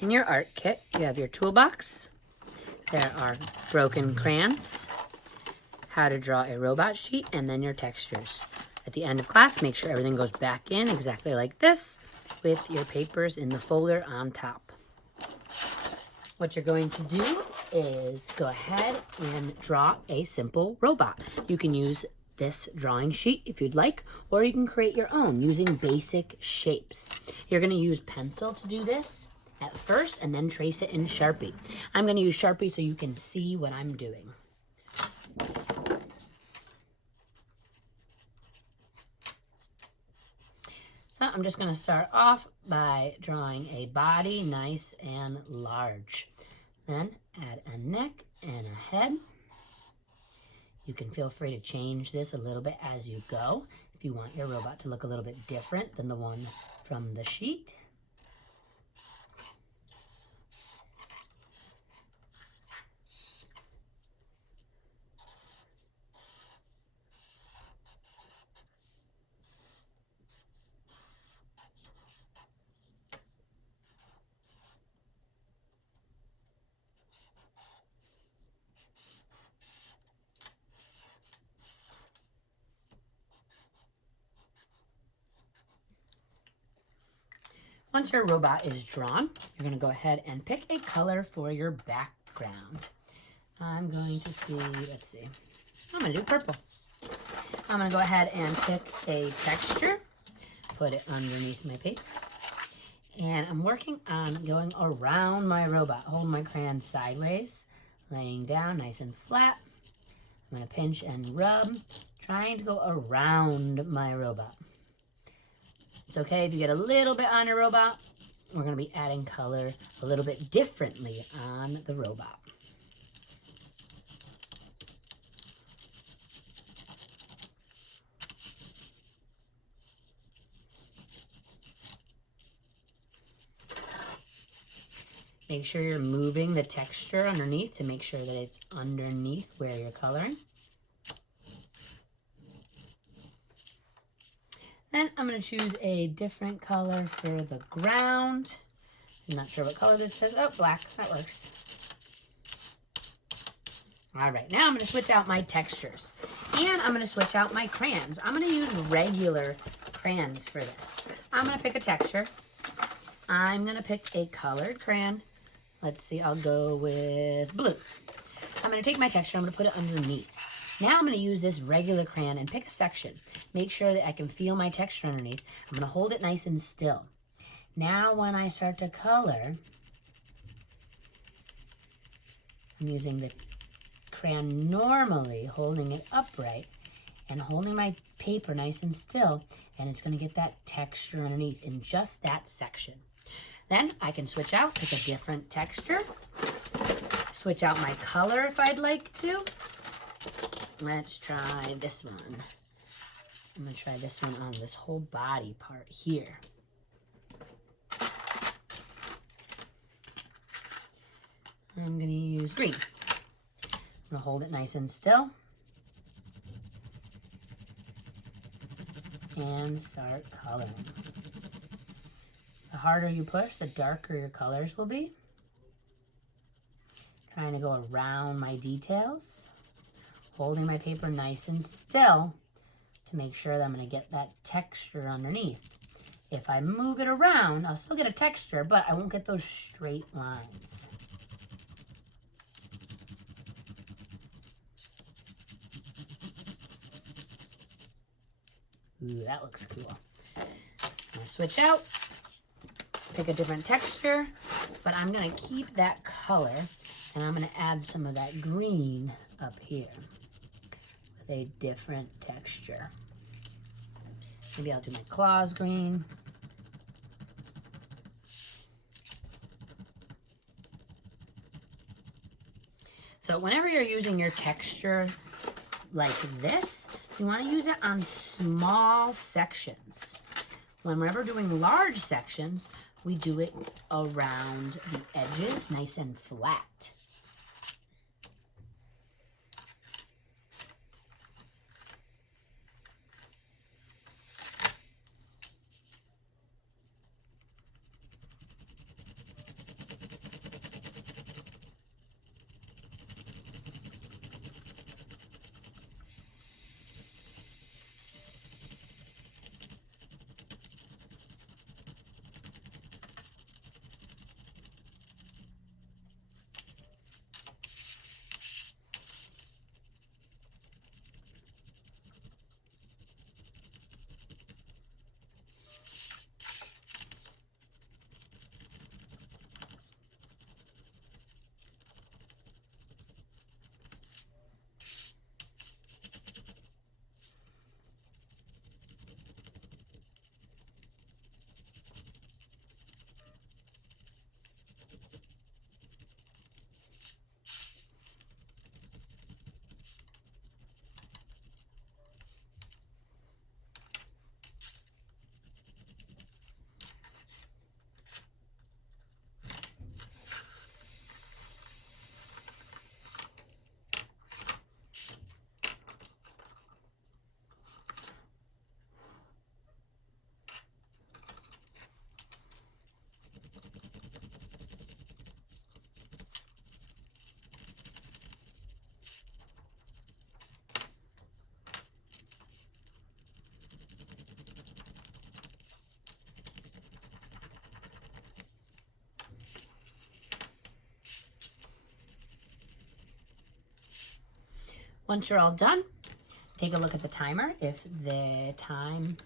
In your art kit, you have your toolbox. There are broken crayons, how to draw a robot sheet, and then your textures. At the end of class, make sure everything goes back in exactly like this with your papers in the folder on top. What you're going to do is go ahead and draw a simple robot. You can use this drawing sheet if you'd like, or you can create your own using basic shapes. You're going to use pencil to do this at first and then trace it in Sharpie. I'm going to use Sharpie so you can see what I'm doing. So I'm just going to start off by drawing a body nice and large. Then add a neck and a head. You can feel free to change this a little bit as you go if you want your robot to look a little bit different than the one from the sheet. Once your robot is drawn, you're going to go ahead and pick a color for your background. I'm going to see, let's see, I'm going to do purple. I'm going to go ahead and pick a texture, put it underneath my paper, and I'm working on going around my robot. Hold my crayon sideways, laying down nice and flat. I'm going to pinch and rub, trying to go around my robot. It's okay if you get a little bit on your robot. We're going to be adding color a little bit differently on the robot. Make sure you're moving the texture underneath to make sure that it's underneath where you're coloring. Then I'm going to choose a different color for the ground. I'm not sure what color this is. Oh, black. That works. All right, now I'm going to switch out my textures. And I'm going to switch out my crayons. I'm going to use regular crayons for this. I'm going to pick a texture. I'm going to pick a colored crayon. Let's see, I'll go with blue. I'm going to take my texture, I'm going to put it underneath. Now I'm going to use this regular crayon and pick a section. Make sure that I can feel my texture underneath. I'm going to hold it nice and still. Now when I start to color, I'm using the crayon normally, holding it upright and holding my paper nice and still, and it's going to get that texture underneath in just that section. Then I can switch out, pick a different texture, switch out my color if I'd like to. Let's try this one. I'm going to try this one on this whole body part here. I'm going to use green. I'm going to hold it nice and still. And start coloring. The harder you push, the darker your colors will be. Trying to go around my details. Holding my paper nice and still to make sure that I'm going to get that texture underneath. If I move it around, I'll still get a texture, but I won't get those straight lines. Ooh, that looks cool. I'm going to switch out, pick a different texture, but I'm going to keep that color, and I'm going to add some of that green up here with a different texture. Maybe I'll do my claws green. So whenever you're using your texture like this, you want to use it on small sections. Whenever doing large sections, we do it around the edges, nice and flat. Once you're all done, take a look at the timer. If the time